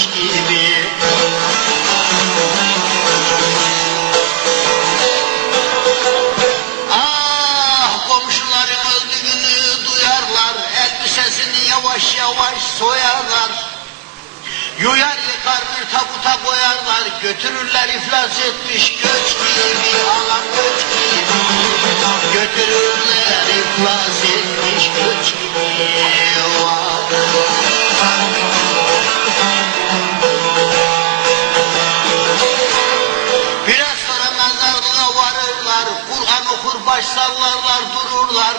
kalkarmış gibi. Ah, komşuların öldüğünü duyarlar, elbisesini yavaş yavaş soyarlar. Yuyar yıkar bir tabuta koyarlar, götürürler iflas etmiş göç gibi, ağam göç gibi. Götürürler iflas etmiş göç gibi. Biraz sonra mezarlığa varırlar, Kur'an okur baş sallarlar dururlar.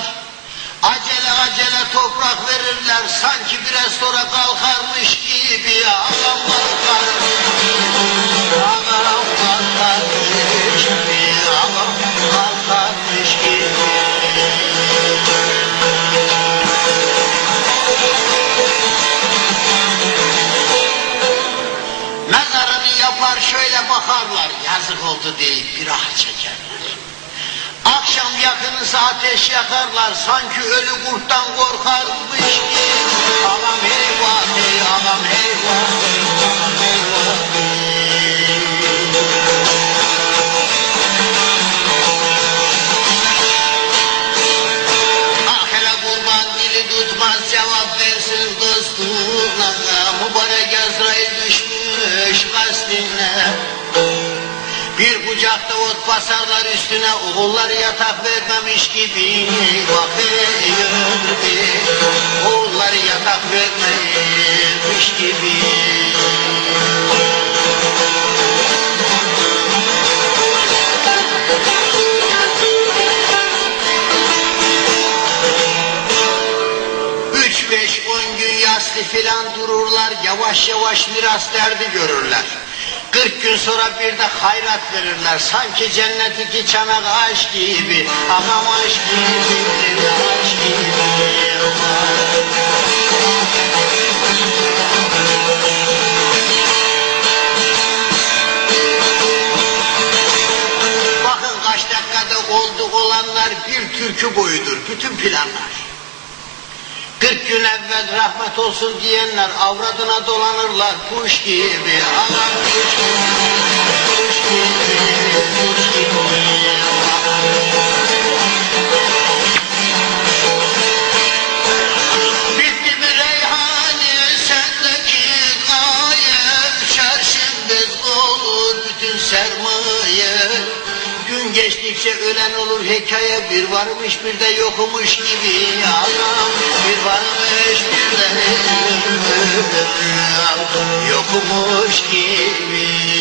Acele acele toprak verirler, sanki biraz sonra kalkarmış gibi. Ağam kalkarmış gibi, ağam kalkarmış gibi, ağam kalkarmış gibi. Mezarını yapar şöyle bakarlar, yazık oldu deyip bir ah çekerler. Akşam yakınısa ateş yakarlar, sanki ölü kurttan korkarmış gibi. Ağam eyvah hey, ağam eyvah hey, ağam eyvah hey. Ah hele kurban dili tutmaz, cevap versin dostuna. Mübarek Azrail düşmüş kastine. Bir kucakta ot basarlar üstüne, oğullar yatak vermemiş gibi bakıyor bir. Oğullar yatak vermemiş gibi. Üç, beş, 10 gün yaslı filan dururlar, yavaş yavaş miras derdi görürler. 40 gün sonra bir de hayrat verirler, sanki cennetteki çanak aşk gibi. Ağam aşk gibi, aşk gibi. Bakın kaç dakikada oldu olanlar bir türkü boyudur, bütün planlar. 40 gün evvel rahmet olsun diyenler avradına dolanırlar kuş gibi. Ağam kuş gibi, kuş gibi, kuş gibi. Bitti mi reyhani sendeki gaye, çarşın bez olur bütün sermaye. Gün geçtikçe ölen olur hikaye, bir varmış bir de yokmuş gibi. Ağam bir varmış bir de yokmuş gibi.